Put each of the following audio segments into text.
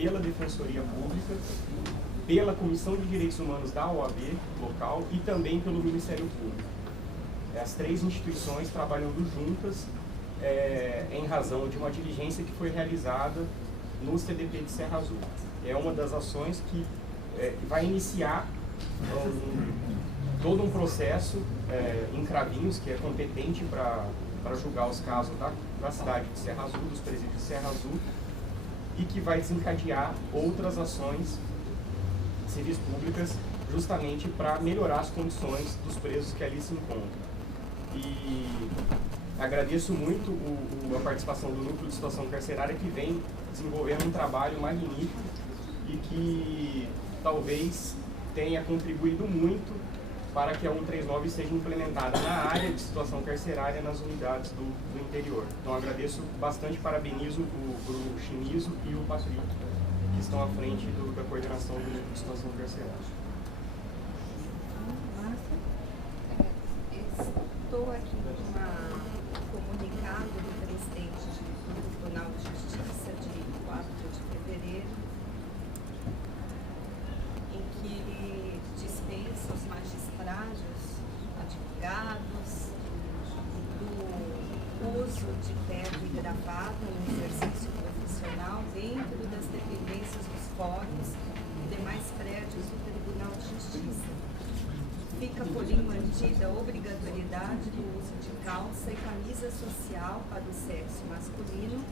pela Defensoria Pública, pela Comissão de Direitos Humanos da OAB local e também pelo Ministério Público. As três instituições trabalhando juntas em razão de uma diligência que foi realizada no CDP de Serra Azul. É uma das ações que vai iniciar todo um processo em Cravinhos, que é competente para julgar os casos da cidade de Serra Azul, dos presídios de Serra Azul, e que vai desencadear outras ações civis públicas justamente para melhorar as condições dos presos que ali se encontram. E agradeço muito a participação do Núcleo de Situação Carcerária, que vem desenvolvendo um trabalho magnífico e que talvez tenha contribuído muito para que a 139 seja implementada na área de situação carcerária nas unidades do interior. Então agradeço bastante, parabenizo o Chimizo e o Patrick, que estão à frente da coordenação do Núcleo de Situação Carcerária. Estou aqui com um comunicado do presidente do Tribunal de Justiça de 4 de fevereiro, em que ele dispensa os magistrados, advogados, do uso de terno e gravata no exercício profissional dentro das dependências dos fóruns e demais prédios do Tribunal de Justiça. Fica, porém, mantida a obrigatoriedade do uso de calça e camisa social para o sexo masculino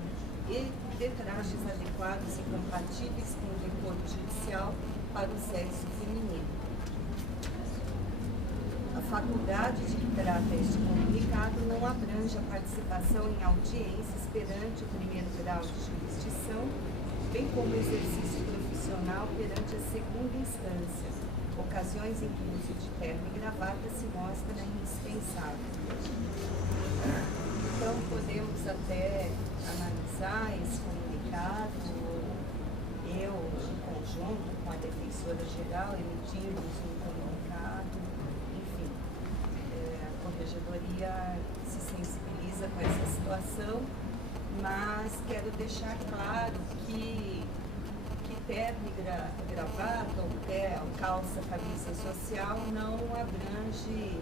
e de trajes adequados e compatíveis com o decoro judicial para o sexo feminino. A faculdade de que trata este comunicado não abrange a participação em audiências perante o primeiro grau de jurisdição, bem como o exercício profissional perante a segunda instância, ocasiões em que o uso de terno e gravata se mostra indispensável. Então, podemos até analisar esse comunicado, eu, em conjunto com a Defensora Geral, emitimos um comunicado, enfim, a Corregedoria se sensibiliza com essa situação, mas quero deixar claro que terno e gravata, ou calça, camisa social, não abrange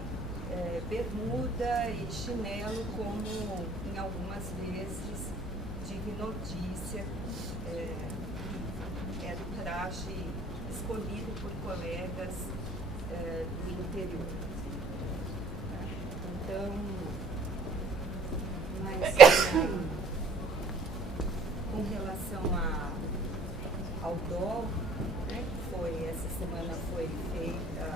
bermuda e chinelo, como em algumas vezes tive notícia, era o traje escolhido por colegas do interior. Então, com relação ao DOL, né, que essa semana foi feita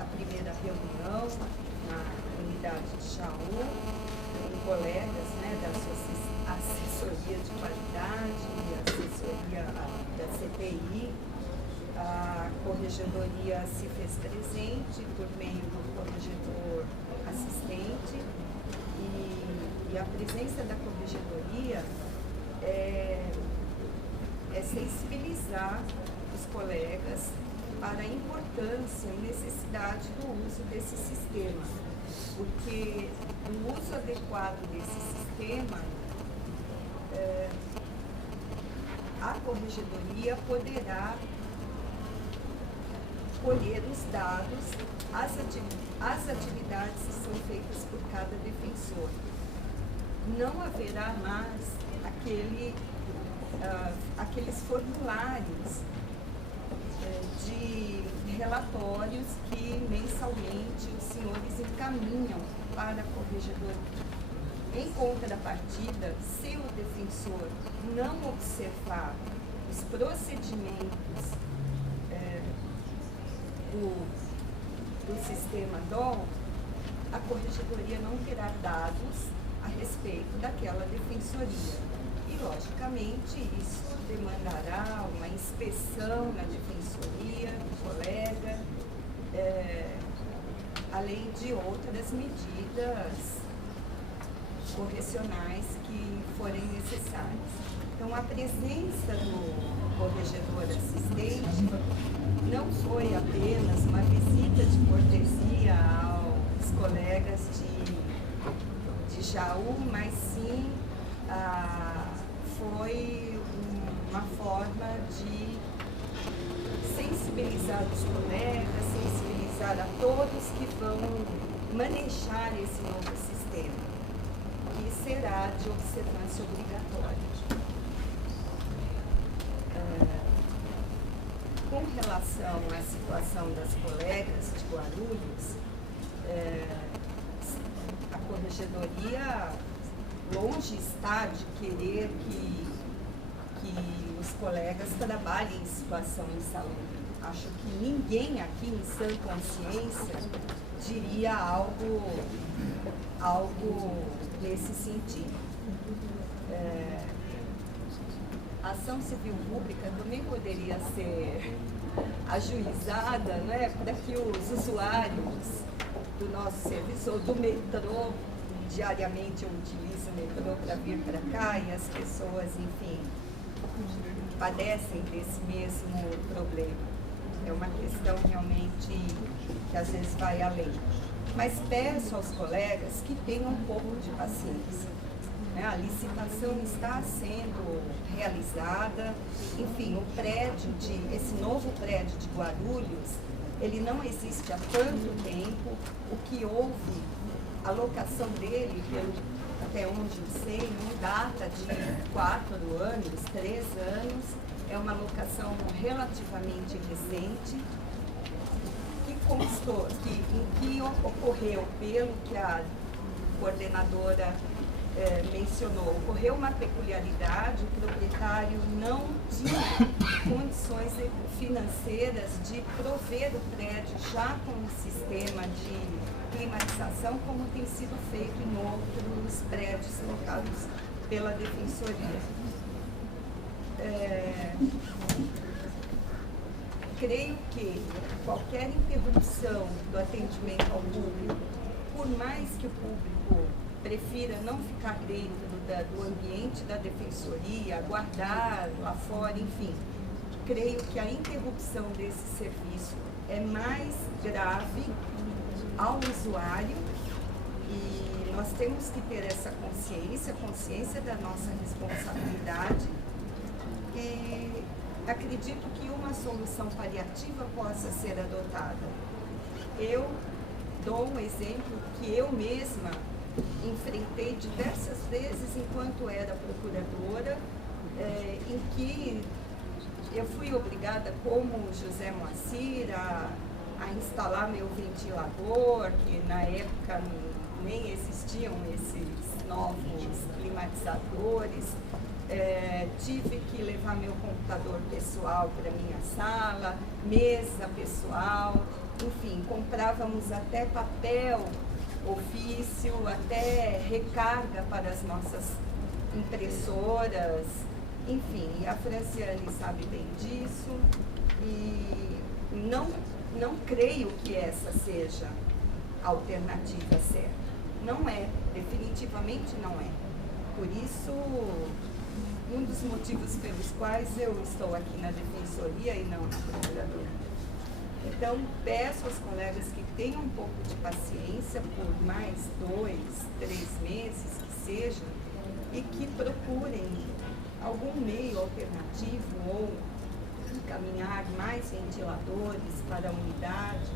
a primeira reunião na unidade de Jaú, com colegas, né, da assessoria de qualidade, assessoria da CPI. A Corregedoria se fez presente por meio do corregedor assistente e a presença da Corregedoria é sensibilizar os colegas para a importância e necessidade do uso desse sistema, porque o uso adequado desse sistema, a Corregedoria poderá colher os dados, as atividades que são feitas por cada defensor. Não haverá mais aqueles formulários de relatórios que mensalmente os senhores encaminham para a Corregedoria. Em contrapartida, se o defensor não observar os procedimentos do sistema DOL, a Corregedoria não terá dados a respeito daquela defensoria. E, logicamente, isso demandará uma inspeção na defensoria do colega, além de outras medidas correcionais que forem necessárias. Então, a presença do corregedor assistente não foi apenas uma visita de cortesia aos colegas de Jaú, mas sim foi uma forma de sensibilizar os colegas, sensibilizar a todos que vão manejar esse novo sistema, que será de observância obrigatória. Com relação à situação das colegas de Guarulhos, a Corregedoria longe está de querer que os colegas trabalhem em situação insalubre. Acho que ninguém aqui em sã consciência diria algo nesse sentido. A ação civil pública também poderia ser ajuizada, né, para que os usuários do nosso serviço ou do metrô, diariamente eu utilizo o metrô para vir para cá, e as pessoas, enfim, padecem desse mesmo problema. É uma questão realmente que às vezes vai além. Mas peço aos colegas que tenham um pouco de paciência. A licitação está sendo realizada, enfim, esse novo prédio de Guarulhos, ele não existe há tanto tempo. O que houve, a locação dele, até onde eu sei, não data de 4 anos, 3 anos, é uma locação relativamente recente, que ocorreu, pelo que a coordenadora mencionou, ocorreu uma peculiaridade: o proprietário não tinha condições financeiras de prover o prédio já com um sistema de climatização, como tem sido feito em outros prédios locados pela Defensoria. Creio que qualquer interrupção do atendimento ao público, por mais que o público prefira não ficar dentro do ambiente da Defensoria, aguardar lá fora, enfim, creio que a interrupção desse serviço é mais grave ao usuário, e nós temos que ter essa consciência da nossa responsabilidade, e acredito que uma solução paliativa possa ser adotada. Eu dou um exemplo que eu mesma enfrentei diversas vezes enquanto era procuradora, em que eu fui obrigada, como José Moacir, a instalar meu ventilador, que na época nem existiam esses novos climatizadores. Tive que levar meu computador pessoal para minha sala, mesa pessoal, enfim, comprávamos até papel ofício, até recarga para as nossas impressoras, enfim, e a Franciane sabe bem disso, e não creio que essa seja a alternativa certa. Não é, definitivamente não é. Por isso, um dos motivos pelos quais eu estou aqui na Defensoria e não na Procuradoria. Então, peço aos colegas que tenham um pouco de paciência por mais 2, 3 meses que seja, e que procurem algum meio alternativo ou encaminhar mais ventiladores para a unidade,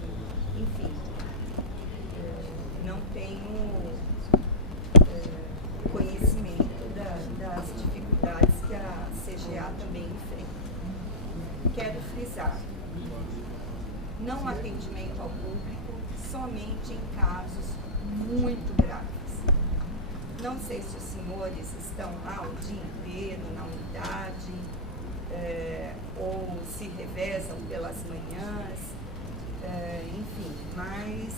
enfim. Não tenho conhecimento das dificuldades que a CGA também enfrenta. Quero frisar: não atendimento ao público somente em casos muito graves. Não sei se os senhores estão lá o dia inteiro na unidade, ou se revezam pelas manhãs, enfim, mas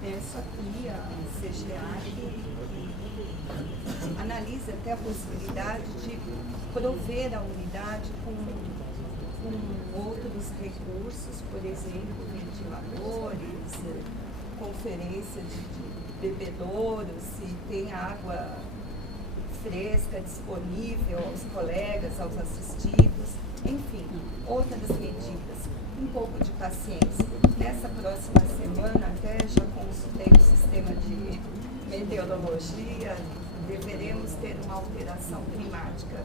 peço aqui a CGA que analise até a possibilidade de prover a unidade com outros recursos, por exemplo, ventiladores, conferência de bebedouros, se tem água fresca disponível aos colegas, aos assistidos, enfim, outras medidas. Um pouco de paciência. Nessa próxima semana, até já consultei o sistema de meteorologia, deveremos ter uma alteração climática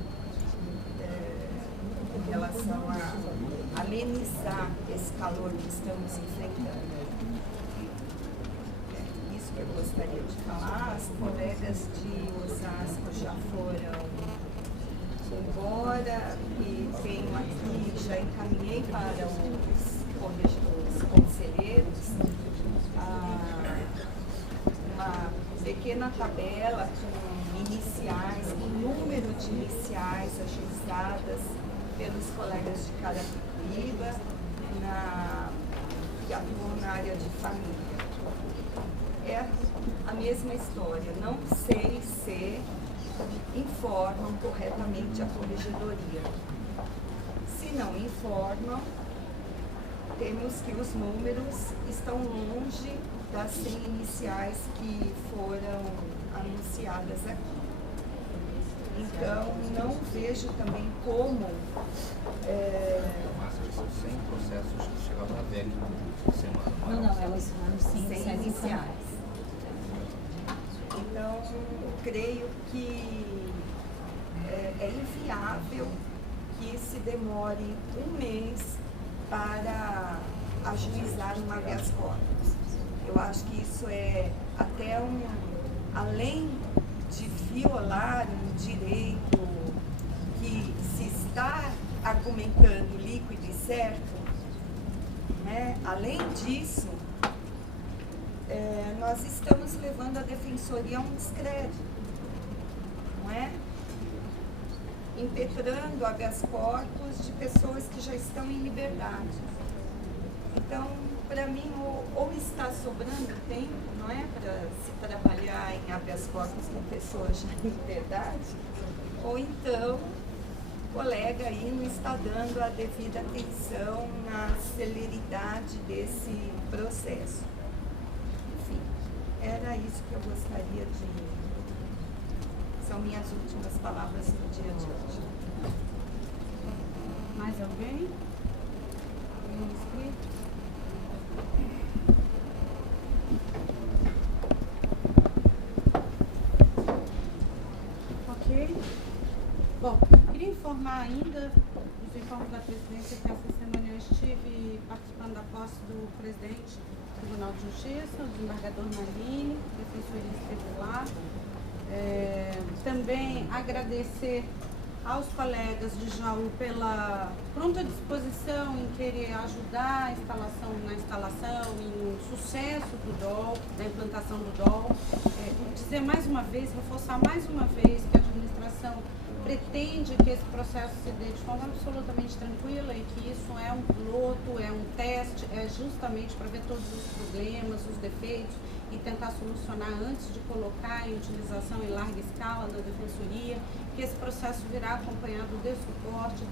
amenizar esse calor que estamos enfrentando. É isso que eu gostaria de falar. As colegas de Osasco já foram embora e tenho aqui, já encaminhei para os conselheiros uma pequena tabela com iniciais, com número de iniciais ajuizadas pelos colegas de Carapicuíba que atuam na área de família. É a mesma história, não sei se informam corretamente a corregedoria. Se não informam, temos que os números estão longe das 100 iniciais que foram anunciadas aqui. Então, não vejo também como... Márcia, são 100 processos que chegavam na VEC por semana. Não, elas foram 100 iniciais. Então, creio que é inviável que se demore um mês para ajuizar um habeas corpus. Eu acho que isso é até além de violar um direito que se está argumentando líquido e certo, né? Além disso, nós estamos levando a defensoria a um descrédito, não é? Impetrando habeas corpus de pessoas que já estão em liberdade. Então, para mim, ou está sobrando tempo, não é, para se trabalhar em habeas corpus com pessoas já em liberdade, ou então o colega aí não está dando a devida atenção na celeridade desse processo. Enfim, era isso que eu gostaria de... São minhas últimas palavras no dia de hoje. Mais alguém? Alguém inscrito? Ok. Bom, queria informar ainda, os informes da presidência, que essa semana eu estive participando da posse do presidente do Tribunal de Justiça, o desembargador Marini, a defensoria esteve lá. Também agradecer aos colegas de Jaú pela pronta disposição em querer ajudar na instalação e no sucesso do DOL, da implantação do DOL. Dizer mais uma vez, reforçar mais uma vez que a administração pretende que esse processo se dê de forma absolutamente tranquila e que isso é um piloto, é um teste, é justamente para ver todos os problemas, os defeitos e tentar solucionar antes de colocar em utilização em larga escala na defensoria, que esse processo virá acompanhado de suporte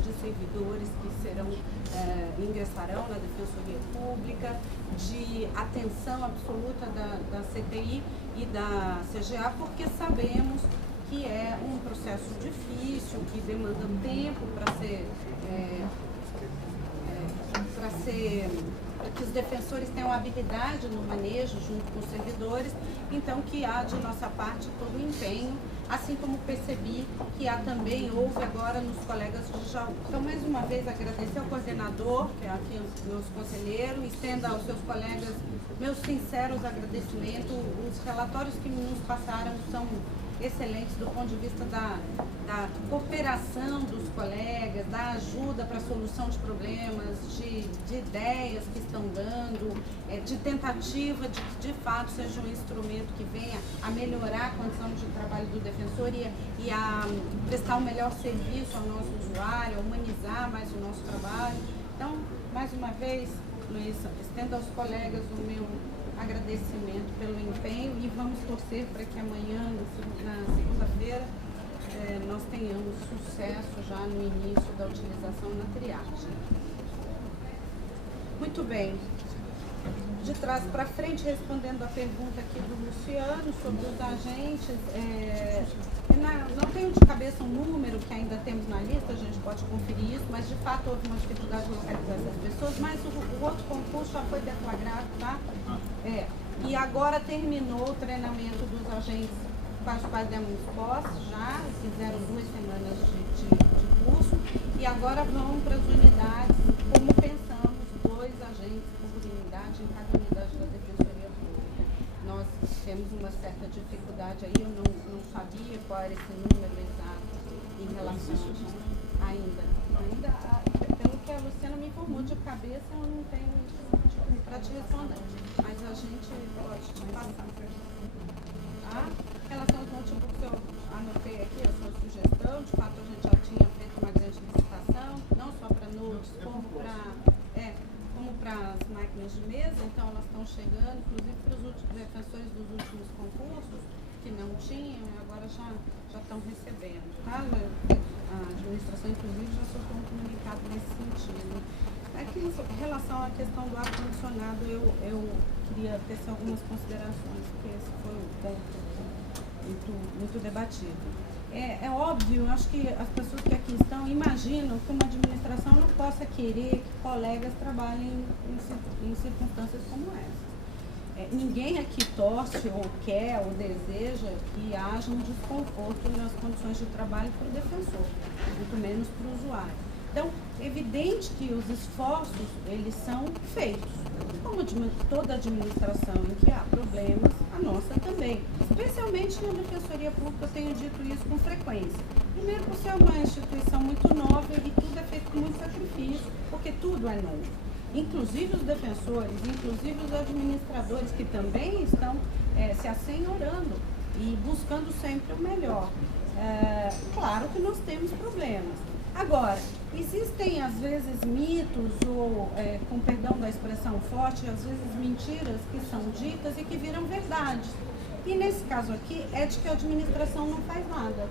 de servidores que ingressarão na defensoria pública, de atenção absoluta da CTI e da CGA, porque sabemos que é um processo difícil, que demanda tempo para que os defensores tenham habilidade no manejo junto com os servidores, então que há de nossa parte todo o empenho, assim como percebi que houve agora nos colegas de Jaú. Então, mais uma vez, agradecer ao coordenador, que é aqui o nosso conselheiro, estenda aos seus colegas meus sinceros agradecimentos. Os relatórios que nos passaram são excelentes do ponto de vista da cooperação dos colegas, da ajuda para a solução de problemas, de ideias que estão dando, de tentativa de que de fato seja um instrumento que venha a melhorar a condição de trabalho do defensor e a prestar um melhor serviço ao nosso usuário, a humanizar mais o nosso trabalho. Então, mais uma vez, Luiz, estendo aos colegas o meu agradecimento pelo empenho e vamos torcer para que amanhã, na segunda-feira, nós tenhamos sucesso já no início da utilização na triagem. Muito bem. De trás para frente, respondendo a pergunta aqui do Luciano sobre os agentes, não tenho de cabeça um número que ainda temos na lista, a gente pode conferir isso, mas de fato houve uma dificuldade de localizar essas pessoas, mas o outro concurso já foi deflagrado, tá? E agora terminou o treinamento dos agentes para os quais demos posse, já fizeram 2 semanas de curso, e agora vão para as unidades temos uma certa dificuldade aí, eu não sabia qual era esse número exato em relação ainda, pelo que a Luciana me informou de cabeça, eu não tenho isso para te responder, mas a gente pode te passar. Em relação aos notebooks, eu anotei aqui a sua sugestão, de fato a gente já tinha feito uma grande licitação, não só para notes, como para as máquinas de mesa, então elas estão chegando, inclusive para os defensores dos últimos concursos, que não tinham, e agora já estão recebendo. Tá? A administração, inclusive, já soltou um comunicado nesse sentido. Aqui, em relação à questão do ar-condicionado, eu queria tecer algumas considerações, porque esse foi um ponto muito debatido. É óbvio, acho que as pessoas que aqui estão imaginam que uma administração não possa querer que colegas trabalhem em circunstâncias como essa. Ninguém aqui torce ou quer ou deseja que haja um desconforto nas condições de trabalho para o defensor, muito menos para o usuário. Então, é evidente que os esforços, eles são feitos. Como toda administração em que há problemas, a nossa também. Especialmente na Defensoria Pública, eu tenho dito isso com frequência. Primeiro, por ser uma instituição muito nova e tudo é feito com muito sacrifício, porque tudo é novo. Inclusive os defensores, inclusive os administradores, que também estão se assenhorando e buscando sempre o melhor. Claro que nós temos problemas. Agora, existem às vezes mitos ou, com perdão da expressão forte, às vezes mentiras que são ditas e que viram verdades. E nesse caso aqui é de que a administração não faz nada.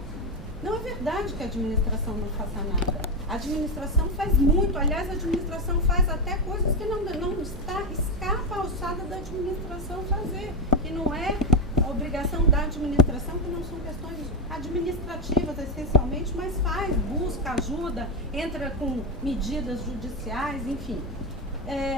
Não é verdade que a administração não faça nada. A administração faz muito, aliás, a administração faz até coisas que não escapa a alçada da administração fazer, que não é a obrigação da administração, que não são questões administrativas essencialmente, mas faz, busca, ajuda, entra com medidas judiciais, enfim.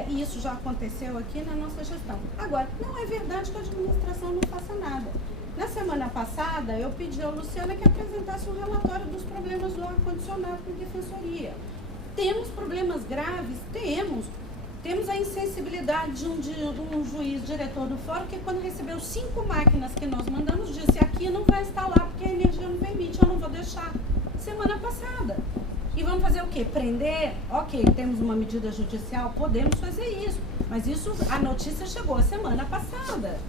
E isso já aconteceu aqui na nossa gestão. Agora, não é verdade que a administração não faça nada. Na semana passada, eu pedi à Luciana que apresentasse um relatório dos problemas do ar-condicionado com defensoria. Temos problemas graves? Temos. Temos a insensibilidade de um juiz diretor do fórum que, quando recebeu 5 máquinas que nós mandamos, disse: aqui não vai instalar porque a energia não permite, eu não vou deixar. Semana passada. E vamos fazer o quê? Prender? Ok, temos uma medida judicial, podemos fazer isso. Mas a notícia chegou a semana passada.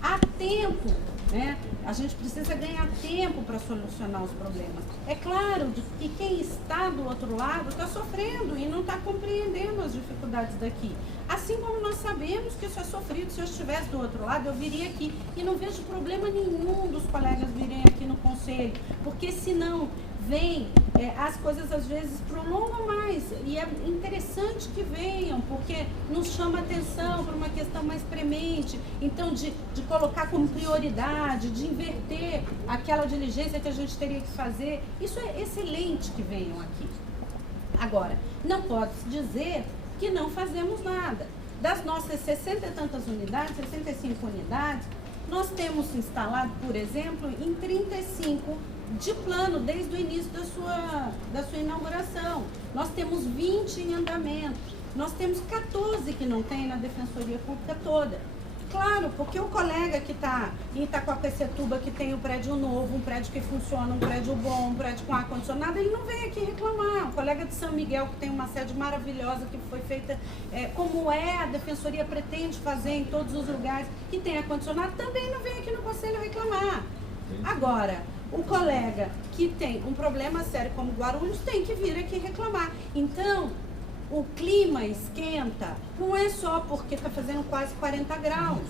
Há tempo, né? A gente precisa ganhar tempo para solucionar os problemas. É claro que quem está do outro lado está sofrendo e não está compreendendo as dificuldades daqui. Assim como nós sabemos que isso é sofrido. Se eu estivesse do outro lado, eu viria aqui. E não vejo problema nenhum dos colegas virem aqui no conselho, porque senão as coisas às vezes prolongam mais, e é interessante que venham, porque nos chama atenção para uma questão mais premente, então de colocar como prioridade, de inverter aquela diligência que a gente teria que fazer. Isso é excelente que venham aqui. Agora, não pode-se dizer que não fazemos nada. Das nossas 60 e tantas unidades, 65 unidades, nós temos instalado, por exemplo, em 35 de plano desde o início da sua inauguração. Nós temos 20 em andamento. Nós temos 14 que não tem na Defensoria Pública toda. Claro, porque o colega que está em Itacoaquecetuba, que tem um prédio novo, um prédio que funciona, um prédio bom, um prédio com ar-condicionado, ele não vem aqui reclamar. O colega de São Miguel, que tem uma sede maravilhosa, que foi feita como a Defensoria pretende fazer em todos os lugares, que tem ar-condicionado, também não vem aqui no Conselho reclamar. Agora, o colega que tem um problema sério como Guarulhos tem que vir aqui reclamar. Então, o clima esquenta não é só porque está fazendo quase 40 graus.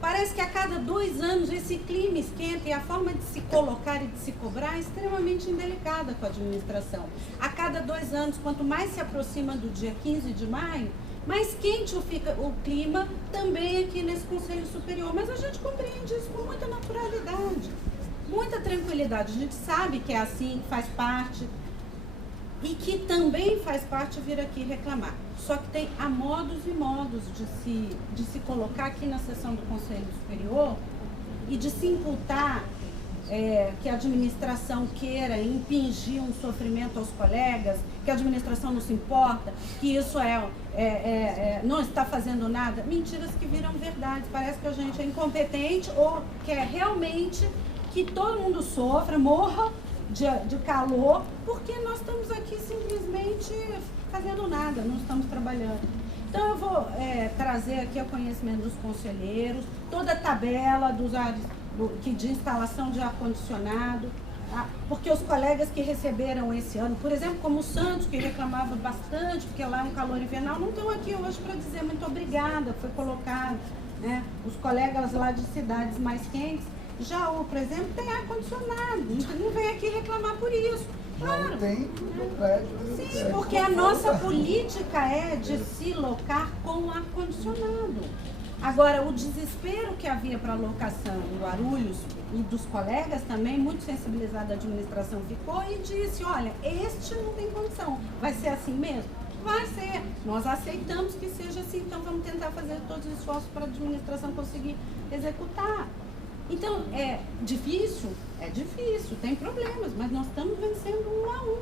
Parece que a cada 2 anos esse clima esquenta, e a forma de se colocar e de se cobrar é extremamente indelicada com a administração. A cada 2 anos, quanto mais se aproxima do dia 15 de maio, mais quente fica o clima também aqui nesse Conselho Superior. Mas a gente compreende isso com muita naturalidade, muita tranquilidade. A gente sabe que é assim, faz parte, e que também faz parte vir aqui reclamar. Só que tem modos e modos de se colocar aqui na sessão do Conselho Superior e de se imputar que a administração queira impingir um sofrimento aos colegas, que a administração não se importa, que isso não está fazendo nada. Mentiras que viram verdade. Parece que a gente é incompetente ou quer realmente que todo mundo sofra, morra de calor, porque nós estamos aqui simplesmente fazendo nada, não estamos trabalhando. Então eu vou trazer aqui ao conhecimento dos conselheiros toda a tabela dos áreas de instalação de ar-condicionado, porque os colegas que receberam esse ano, por exemplo, como o Santos, que reclamava bastante, porque lá é um calor invernal, não estão aqui hoje para dizer muito obrigada, foi colocado, né? Os colegas lá de cidades mais quentes, Jaú, por exemplo, tem ar-condicionado, não vem aqui reclamar por isso. Claro. Não tem no prédio. Sim, porque a nossa política é de se locar com ar-condicionado. Agora, o desespero que havia para a locação em Guarulhos e dos colegas também, muito sensibilizado a administração ficou e disse, olha, este não tem condição, vai ser assim mesmo? Vai ser, nós aceitamos que seja assim, então vamos tentar fazer todos os esforços para a administração conseguir executar. Então, é difícil, tem problemas, mas nós estamos vencendo um a um.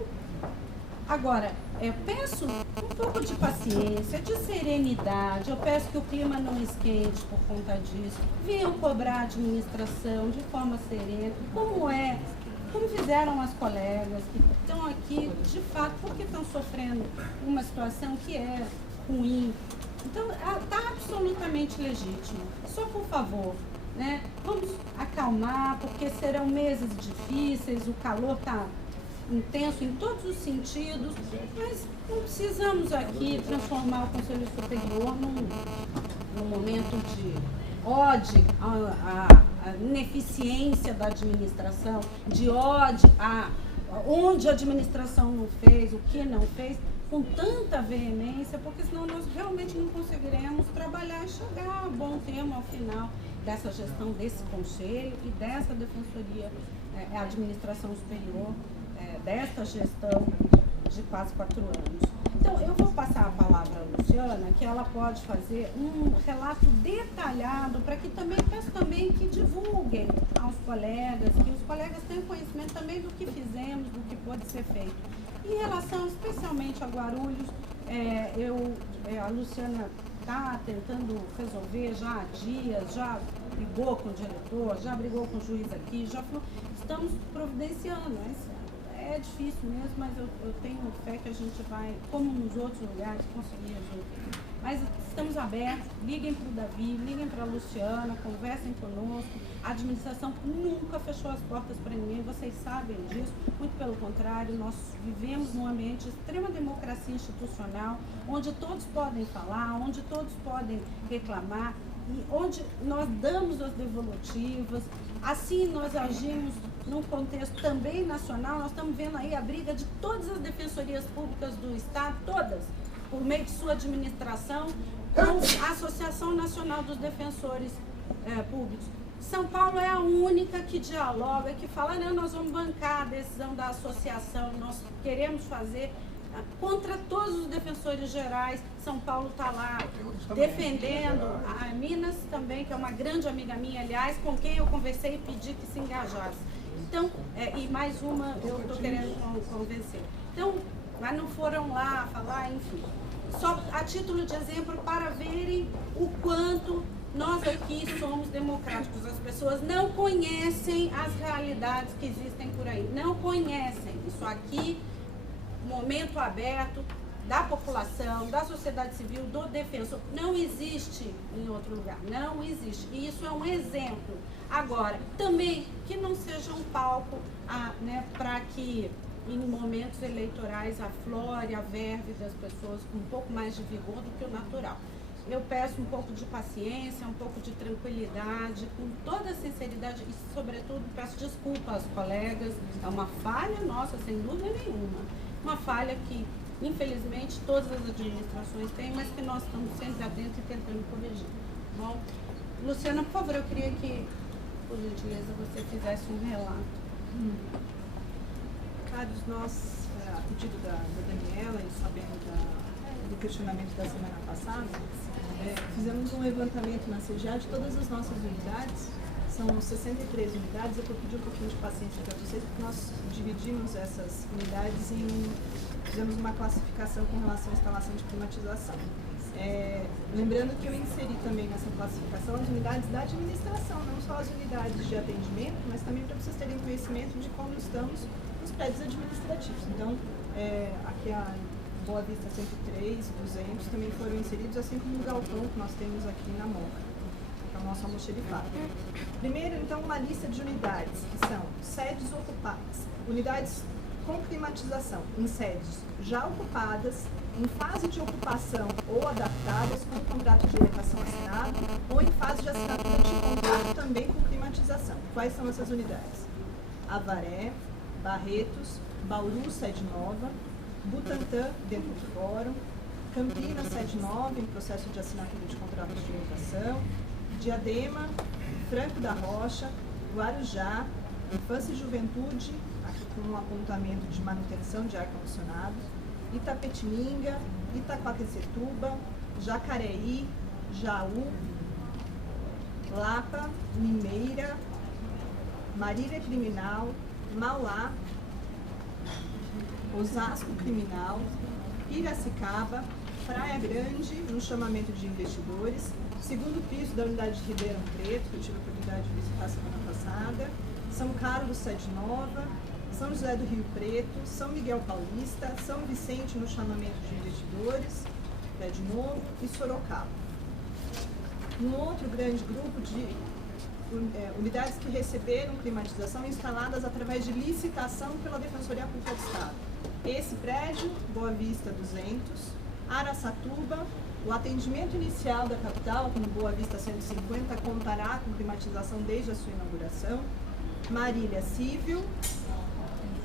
Agora, eu peço um pouco de paciência, de serenidade, eu peço que o clima não esquente por conta disso, venham cobrar a administração de forma serena, como fizeram as colegas que estão aqui, de fato, porque estão sofrendo uma situação que é ruim. Então, está absolutamente legítimo. Só por favor, né, vamos acalmar, porque serão meses difíceis, o calor está intenso em todos os sentidos, mas não precisamos aqui transformar o Conselho Superior num momento de ódio à ineficiência da administração, de ódio a onde a administração não fez, o que não fez, com tanta veemência, porque senão nós realmente não conseguiremos trabalhar e chegar a bom termo ao final dessa gestão desse conselho e dessa defensoria, a administração superior, desta gestão de quase 4 anos. Então, eu vou passar a palavra à Luciana, que ela pode fazer um relato detalhado, para que também, peço também que divulguem aos colegas, que os colegas tenham conhecimento também do que fizemos, do que pode ser feito. Em relação especialmente a Guarulhos, a Luciana está tentando resolver já há dias, já brigou com o diretor, já brigou com o juiz aqui, já falou, estamos providenciando, é difícil mesmo, mas eu tenho fé que a gente vai, como nos outros lugares, conseguir resolver. Mas estamos abertos, liguem para o Davi, liguem para a Luciana, conversem conosco. A administração nunca fechou as portas para ninguém, vocês sabem disso. Muito pelo contrário, nós vivemos num ambiente de extrema democracia institucional, onde todos podem falar, onde todos podem reclamar, e onde nós damos as devolutivas. Assim nós agimos num contexto também nacional. Nós estamos vendo aí a briga de todas as defensorias públicas do Estado, todas, por meio de sua administração, com a Associação Nacional dos Defensores Públicos. São Paulo é a única que dialoga, que fala, não, nós vamos bancar a decisão da associação, nós queremos fazer contra todos os defensores gerais. São Paulo está lá defendendo, a Minas também, que é uma grande amiga minha, aliás, com quem eu conversei e pedi que se engajasse. Então, e mais uma eu estou querendo convencer. Então, mas não foram lá falar, enfim. Só a título de exemplo, para verem o quanto nós aqui somos democráticos. As pessoas não conhecem as realidades que existem por aí, não conhecem. Isso aqui, momento aberto da população, da sociedade civil, do defensor, não existe em outro lugar, não existe. E isso é um exemplo. Agora, também que não seja um palco para que em momentos eleitorais aflore a verve das pessoas com um pouco mais de vigor do que o natural. Eu peço um pouco de paciência, um pouco de tranquilidade, com toda a sinceridade e, sobretudo, peço desculpa aos colegas. É uma falha nossa, sem dúvida nenhuma. Uma falha que, infelizmente, todas as administrações têm, mas que nós estamos sempre atentos e tentando corrigir. Bom, Luciana, por favor, eu queria que, por gentileza, você fizesse um relato. Caros, nós, a pedido da Daniela e sabendo do questionamento da semana passada, fizemos um levantamento na CGA de todas as nossas unidades, São 63 unidades. Eu vou pedir um pouquinho de paciência para vocês, porque nós dividimos essas unidades fizemos uma classificação com relação à instalação de climatização. Lembrando que eu inseri também nessa classificação as unidades da administração, não só as unidades de atendimento, mas também para vocês terem conhecimento de como estamos nos prédios administrativos. Então, aqui a Boa Vista 103, 200 também foram inseridos, assim como o galpão que nós temos aqui na Moca, que é o nosso almoxerifado. Primeiro, então, uma lista de unidades, que são sedes ocupadas, unidades com climatização em sedes já ocupadas, em fase de ocupação ou adaptadas com contrato de locação assinado ou em fase de assinatura de contrato também com climatização. Quais são essas unidades? Avaré, Barretos, Bauru, sede nova, Butantã, dentro do fórum, Campinas, sede nova, em processo de assinatura de contrato de locação, Diadema, Franco da Rocha, Guarujá, Infância e Juventude, aqui com um apontamento de manutenção de ar-condicionado, Itapetininga, Itaquaquecetuba, Jacareí, Jaú, Lapa, Limeira, Marília Criminal, Mauá, Osasco Criminal, Piracicaba, Praia Grande, no chamamento de investidores, segundo piso da unidade de Ribeirão Preto, que eu tive a oportunidade de visitar semana passada, São Carlos, sede nova, São José do Rio Preto, São Miguel Paulista, São Vicente, no chamamento de investidores, prédio novo, e Sorocaba. Um outro grande grupo de unidades que receberam climatização instaladas através de licitação pela Defensoria Pública do Estado. Esse prédio, Boa Vista 200, Araçatuba, o atendimento inicial da capital, como Boa Vista 150, contará com climatização desde a sua inauguração, Marília Cível,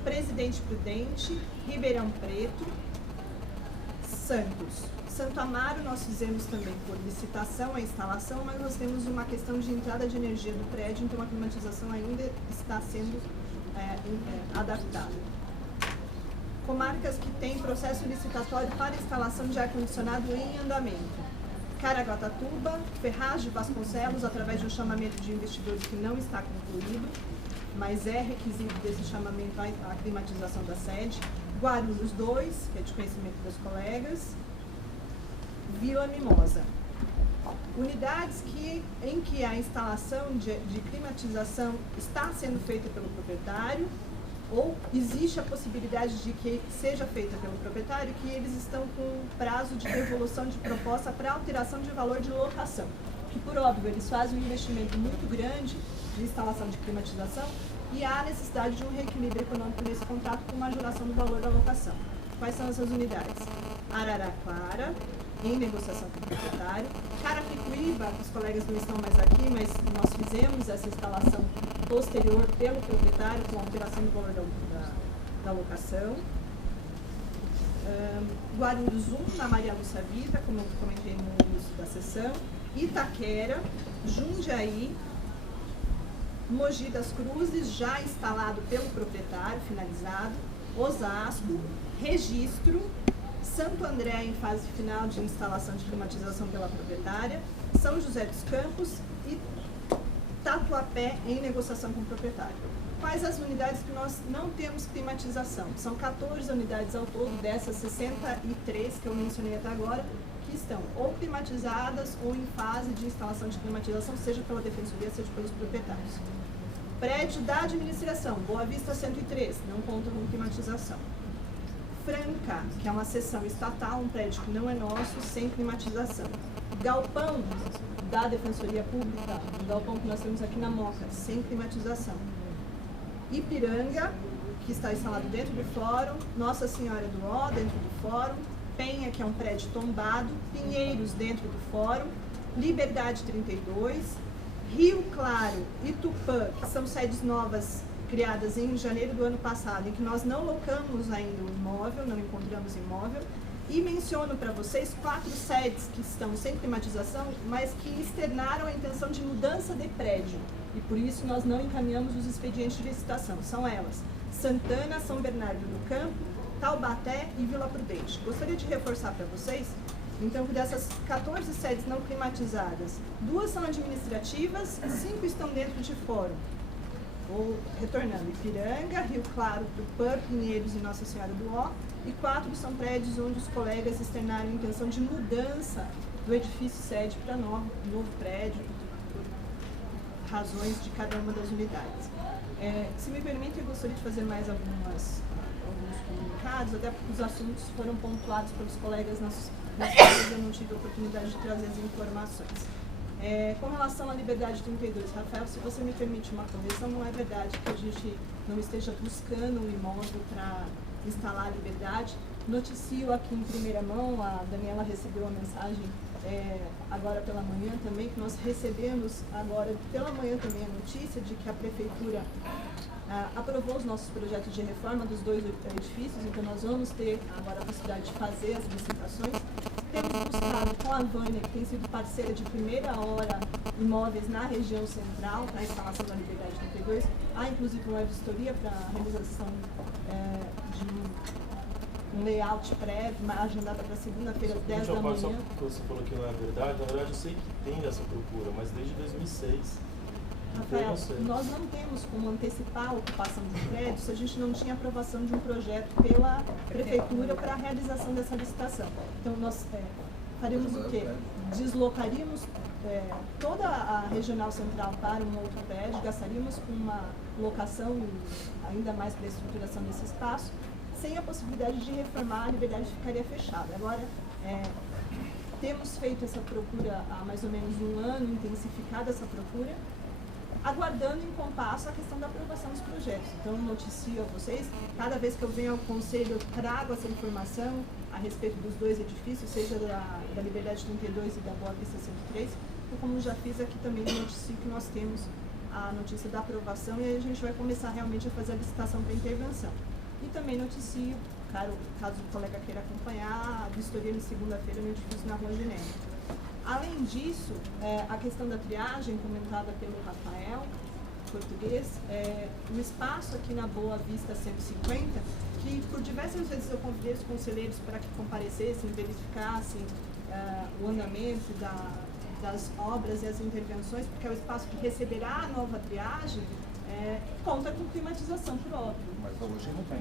Presidente Prudente, Ribeirão Preto, Santos. Santo Amaro nós fizemos também por licitação a instalação, mas nós temos uma questão de entrada de energia do prédio, então a climatização ainda está sendo adaptada. Comarcas que têm processo licitatório para instalação de ar-condicionado em andamento. Caraguatatuba, Ferraz de Vasconcelos, através de um chamamento de investidores que não está concluído, mas é requisito desse chamamento a climatização da sede. Guarulhos 2, que é de conhecimento dos colegas. Vila Mimosa. Unidades em que a instalação de climatização está sendo feita pelo proprietário, ou existe a possibilidade de que seja feita pelo proprietário, que eles estão com prazo de devolução de proposta para alteração de valor de locação. Que, por óbvio, eles fazem um investimento muito grande de instalação de climatização e há necessidade de um reequilíbrio econômico nesse contrato com majoração do valor da locação. Quais são essas unidades? Araraquara, em negociação com o proprietário. Carapicuíba, os colegas não estão mais aqui, mas nós fizemos essa instalação posterior pelo proprietário com alteração do valor da locação. Guarulhos 1, na Maria Lúcia Vida, como eu comentei no início da sessão. Itaquera, Jundiaí, Mogi das Cruzes, já instalado pelo proprietário, finalizado. Osasco, Registro, Santo André em fase final de instalação de climatização pela proprietária, São José dos Campos e Tatuapé em negociação com o proprietário. Quais as unidades que nós não temos climatização? São 14 unidades ao todo dessas 63 que eu mencionei até agora, que estão ou climatizadas ou em fase de instalação de climatização, seja pela defensoria, seja pelos proprietários. Prédio da administração, Boa Vista 103, não conta com climatização. Franca, que é uma seção estatal, um prédio que não é nosso, sem climatização. Galpão da Defensoria Pública, o galpão que nós temos aqui na Moca, sem climatização. Ipiranga, que está instalado dentro do fórum, Nossa Senhora do Ó, dentro do fórum, Penha, que é um prédio tombado, Pinheiros, dentro do fórum, Liberdade 32, Rio Claro e Tupã, que são sedes novas criadas em janeiro do ano passado, em que nós não locamos ainda o imóvel, não encontramos imóvel, e menciono para vocês 4 sedes que estão sem climatização, mas que externaram a intenção de mudança de prédio, e por isso nós não encaminhamos os expedientes de licitação. São elas: Santana, São Bernardo do Campo, Taubaté e Vila Prudente. Gostaria de reforçar para vocês Então, dessas 14 sedes não climatizadas, 2 são administrativas, 5 estão dentro de fórum. Vou retornando: Ipiranga, Rio Claro, Tupã, Pinheiros e Nossa Senhora do Ó, e 4 são prédios onde os colegas externaram a intenção de mudança do edifício sede para novo prédio, por razões de cada uma das unidades. Se me permite, eu gostaria de fazer mais alguns comunicados, até porque os assuntos foram pontuados pelos colegas nas quais eu não tive a oportunidade de trazer as informações. Com relação à Liberdade 32, Rafael, se você me permite uma correção, não é verdade que a gente não esteja buscando um imóvel para instalar a Liberdade. Noticio aqui em primeira mão, a Daniela recebeu a mensagem agora pela manhã também, que nós recebemos agora pela manhã também a notícia de que a Prefeitura aprovou os nossos projetos de reforma dos 2 edifícios, então nós vamos ter agora a possibilidade de fazer as licitações. Temos buscado com a Vânia, que tem sido parceira de primeira hora, imóveis na região central para a instalação da Liberdade 32. Há inclusive uma vistoria para a realização de um layout prévio, agendada para segunda-feira, às 10 da manhã. Só que você falou que não é verdade, na verdade eu sei que tem essa procura, mas desde 2006. Rafael, nós não temos como antecipar a ocupação de um prédio se a gente não tinha aprovação de um projeto pela Prefeitura para a realização dessa licitação. Então, nós faremos o quê? Deslocaríamos toda a Regional Central para um outro prédio, gastaríamos com uma locação e ainda mais para a estruturação desse espaço, sem a possibilidade de reformar, a Liberdade ficaria fechada. Agora, temos feito essa procura há mais ou menos um ano, intensificado essa procura, aguardando em compasso a questão da aprovação dos projetos. Então, noticio a vocês, cada vez que eu venho ao Conselho, eu trago essa informação a respeito dos 2 edifícios, seja da Liberdade 32 e da Boa Vista 103, e como já fiz aqui também, noticio que nós temos a notícia da aprovação e aí a gente vai começar realmente a fazer a licitação para intervenção. E também noticio, caso o colega queira acompanhar, a vistoria de segunda-feira no edifício na Rua Genebra. Além disso, a questão da triagem, comentada pelo Rafael, português, o espaço aqui na Boa Vista 150, que por diversas vezes eu convidei os conselheiros para que comparecessem, verificassem o andamento das obras e as intervenções, porque é o espaço que receberá a nova triagem, conta com climatização por óbvio. Mas hoje não tem.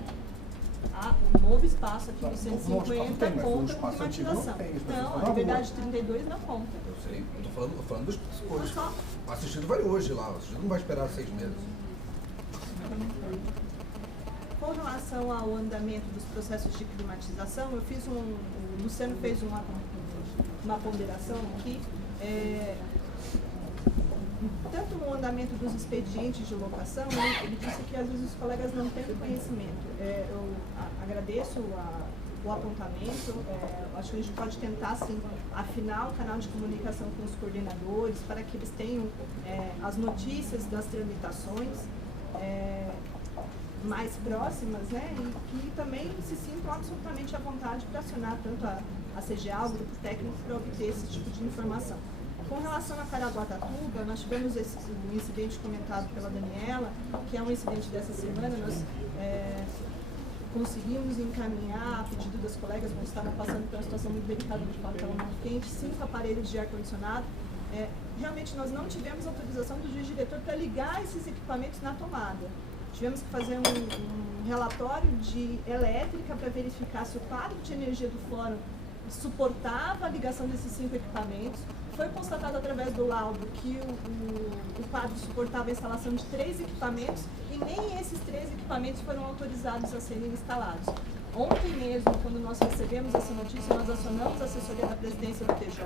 O novo espaço aqui no 150 tem, conta com climatização. Não, a Liberdade 32 não conta. Eu sei, eu tô falando dos hoje. O assistido vai hoje lá, o assistido não vai esperar 6 meses. Com relação ao andamento dos processos de climatização, o Luciano fez uma ponderação aqui, tanto no andamento dos expedientes de locação, ele disse que às vezes os colegas não têm conhecimento. Eu agradeço o apontamento, acho que a gente pode tentar, sim, afinar o canal de comunicação com os coordenadores, para que eles tenham as notícias das tramitações mais próximas, né, e que também se sintam absolutamente à vontade para acionar tanto a CGA, o grupo técnico, para obter esse tipo de informação. Com relação a Caraguatatuba, nós tivemos um incidente comentado pela Daniela, que é um incidente dessa semana. Nós conseguimos encaminhar, a pedido das colegas, nós estávamos passando por uma situação muito delicada de papel muito quente, 5 aparelhos de ar-condicionado. Realmente nós não tivemos autorização do juiz diretor para ligar esses equipamentos na tomada. Tivemos que fazer um relatório de elétrica para verificar se o quadro de energia do fórum suportava a ligação desses 5 equipamentos. Foi constatado através do laudo que o quadro suportava a instalação de 3 equipamentos e nem esses 3 equipamentos foram autorizados a serem instalados. Ontem mesmo, quando nós recebemos essa notícia, nós acionamos a assessoria da presidência do TJ,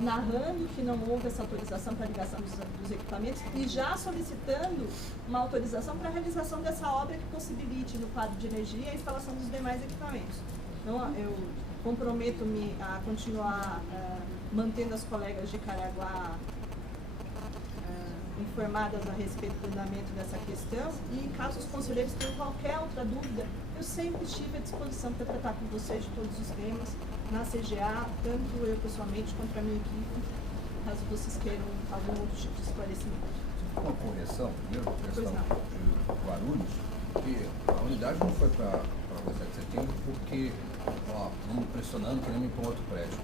narrando que não houve essa autorização para a ligação dos equipamentos e já solicitando uma autorização para a realização dessa obra que possibilite no quadro de energia a instalação dos demais equipamentos. Então, eu comprometo-me a continuar mantendo as colegas de Caraguá informadas a respeito do andamento dessa questão e, caso os conselheiros tenham qualquer outra dúvida, eu sempre estive à disposição para tratar com vocês de todos os temas na CGA, tanto eu pessoalmente quanto a minha equipe, caso vocês queiram algum outro tipo de esclarecimento. Uma correção, primeiro, questão de Guarulhos, que a unidade não foi para para 7 de setembro, porque vamos pressionando, querendo ir para um outro prédio.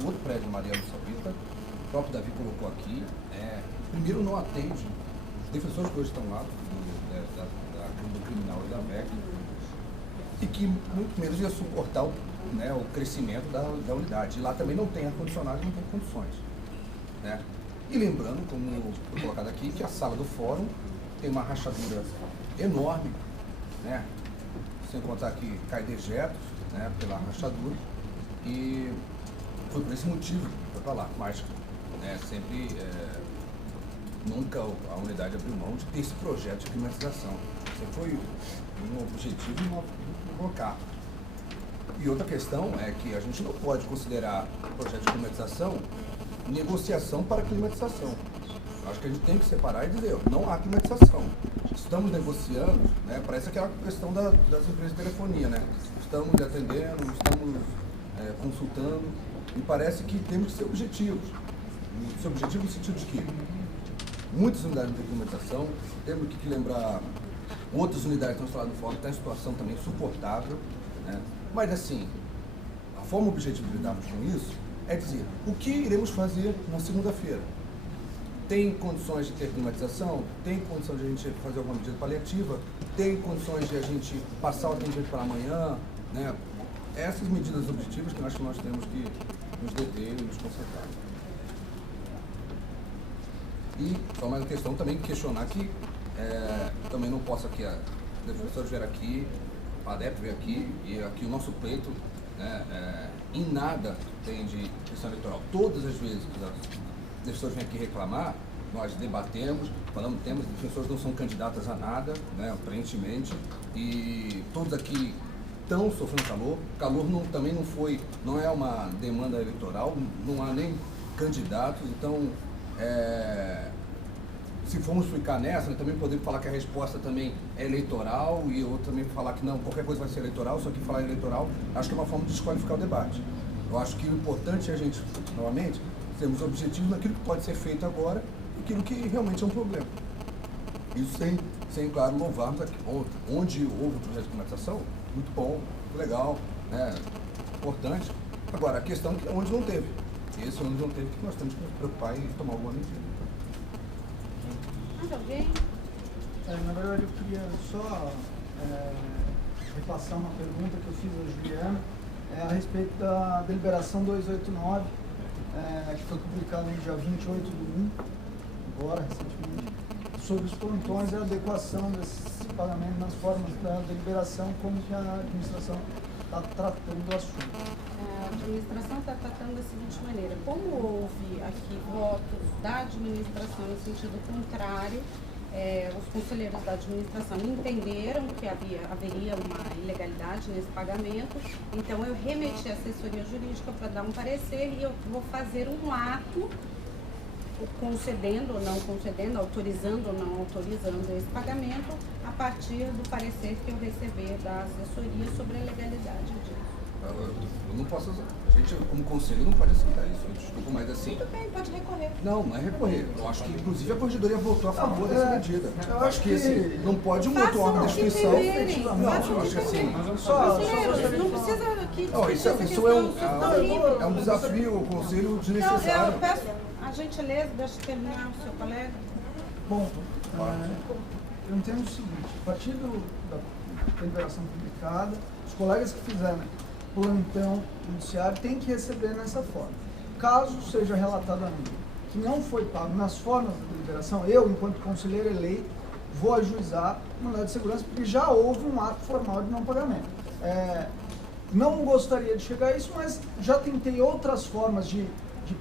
O outro prédio de Maria do Savita, o próprio Davi colocou aqui, primeiro não atende, os defensores que hoje estão lá, do criminal e da VEC, e que muito menos ia suportar o crescimento da unidade. E lá também não tem ar-condicionado e não tem condições. Né? E lembrando, como foi colocado aqui, que a sala do fórum tem uma rachadura enorme, né? Sem contar que cai dejetos, né, pela rachadura, e foi por esse motivo que foi para lá. Mas sempre nunca a unidade abriu mão de ter esse projeto de climatização. Sempre foi um objetivo de colocar. E outra questão é que a gente não pode considerar o projeto de climatização negociação para climatização. Acho que a gente tem que separar e dizer, não há climatização. Estamos negociando, né? Parece aquela questão das empresas de telefonia, né? Estamos atendendo, estamos consultando, e parece que temos que ser objetivos. Ser objetivo no sentido de que muitas unidades não têm climatização, temos que lembrar outras unidades que estão instaladas no fórum, estão em situação também insuportável, né? Mas assim, a forma objetiva de lidarmos com isso é dizer, o que iremos fazer na segunda-feira? Tem condições de ter climatização? Tem condição de a gente fazer alguma medida paliativa? Tem condições de a gente passar o atendimento para amanhã? Né? Essas medidas objetivas que eu acho que nós temos que nos deter e nos concentrar. E só mais uma questão também, questionar que também não posso aqui, a defensora vir aqui, a ADEP vir aqui, e aqui o nosso pleito em nada tem de questão eleitoral. Todas as vezes que os defensores vêm aqui reclamar, nós debatemos, falamos temas, os defensores não são candidatas a nada, né, aparentemente, e todos aqui estão sofrendo calor. Calor também não é uma demanda eleitoral, não há nem candidatos, então se formos ficar nessa, nós também podemos falar que a resposta também é eleitoral e eu também falar que não, qualquer coisa vai ser eleitoral, só que falar eleitoral, acho que é uma forma de desqualificar o debate. Eu acho que o importante é a gente, novamente, sermos objetivos naquilo que pode ser feito agora e aquilo que realmente é um problema. Isso sem claro, louvarmos aqui. Onde houve o projeto de climatização, muito bom, muito legal, né, importante. Agora, a questão é onde não teve. Esse onde não teve que nós temos que nos preocupar e tomar alguma medida. Mais alguém? Na verdade, eu queria só repassar uma pergunta que eu fiz à Juliana a respeito da deliberação 289, que foi publicada no dia 28/1, agora, recentemente, sobre os plantões e a adequação desses pagamentos nas formas da deliberação, como que a administração está tratando do assunto. A administração está tratando da seguinte maneira: como houve aqui votos da administração em sentido contrário, os conselheiros da administração entenderam que haveria uma ilegalidade nesse pagamento, então eu remeti à assessoria jurídica para dar um parecer e eu vou fazer um ato concedendo ou não concedendo, autorizando ou não autorizando esse pagamento a partir do parecer que eu receber da assessoria sobre a legalidade disso. Eu não posso, a gente como conselho não pode aceitar isso, desculpa, mas assim... Tudo bem, pode recorrer. Não é recorrer. Eu acho que inclusive a corregedoria votou a favor dessa medida. Eu acho que assim, não pode um outro órgão da instituição... Eu acho que assim... Conselheiros, não precisa aqui discutir isso é um desafio, o conselho desnecessário. Então, eu peço a gentileza, deixa eu terminar o seu colega. Bom, eu entendo o seguinte, a partir da deliberação publicada, os colegas que fizeram plantão judiciário têm que receber nessa forma. Caso seja relatado a mim que não foi pago nas formas da deliberação, eu, enquanto conselheiro eleito, vou ajuizar o mandado de segurança, porque já houve um ato formal de não pagamento. Não gostaria de chegar a isso, mas já tentei outras formas de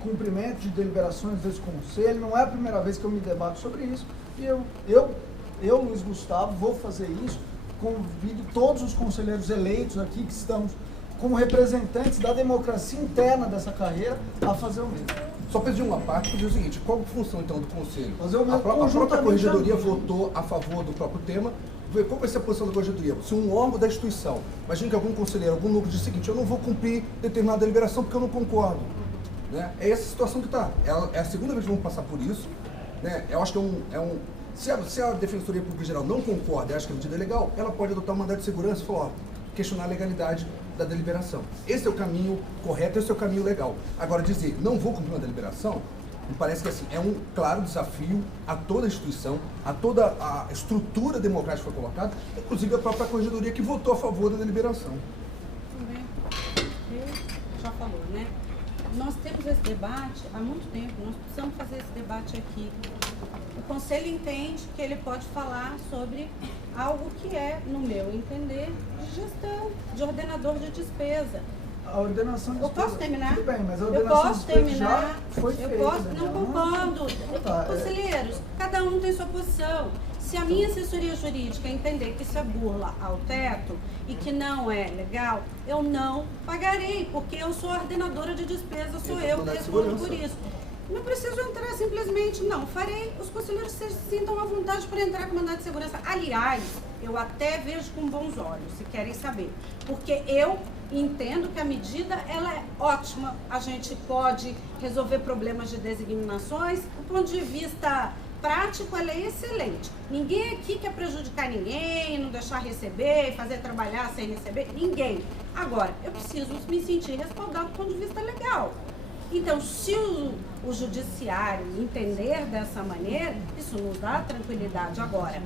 cumprimento de deliberações desse conselho, não é a primeira vez que eu me debato sobre isso, e eu, Luiz Gustavo, vou fazer isso, convido todos os conselheiros eleitos aqui, que estamos como representantes da democracia interna dessa carreira, a fazer o mesmo. Só pedir uma parte, pedir o seguinte, qual a função então do conselho? Fazer o mesmo. A própria corregedoria votou a favor do próprio tema. Qual vai ser a posição da corregedoria? Se um órgão da instituição, imagina que algum conselheiro, algum núcleo diz o seguinte, eu não vou cumprir determinada deliberação porque eu não concordo. Né? É essa situação que está. É a segunda vez que vamos passar por isso. Né? Eu acho que se a Defensoria Pública Geral não concorda e acha que a medida é legal, ela pode adotar um mandado de segurança e falar, ó, questionar a legalidade da deliberação. Esse é o caminho correto, esse é o caminho legal. Agora, dizer, não vou cumprir uma deliberação, me parece que assim, é um claro desafio a toda a instituição, a toda a estrutura democrática que foi colocada, inclusive a própria corregedoria que votou a favor da deliberação. Também, já falou, né? Nós temos esse debate há muito tempo, nós precisamos fazer esse debate aqui. O Conselho entende que ele pode falar sobre algo que é, no meu entender, de gestão, de ordenador de despesa. A ordenação de Eu posso terminar? Tudo bem, mas a Eu ordenação posso de despesa terminar? já foi feita. Eu posso? né? Não concordo. Tá, Conselheiros, cada um tem sua posição. Se a minha assessoria jurídica entender que isso é burla ao teto e que não é legal, eu não pagarei, porque eu sou a ordenadora de despesa, sou eu que respondo por isso. Não preciso entrar simplesmente, não farei. Os conselheiros se sintam à vontade para entrar com mandado de segurança. Aliás, eu até vejo com bons olhos, se querem saber. Porque eu entendo que a medida ela é ótima. A gente pode resolver problemas de designações. Do ponto de vista prático, ela é excelente. Ninguém aqui quer prejudicar ninguém, não deixar receber, fazer trabalhar sem receber. Ninguém. Agora, eu preciso me sentir respaldado do ponto de vista legal. Então, se o judiciário entender dessa maneira, isso nos dá tranquilidade. Agora,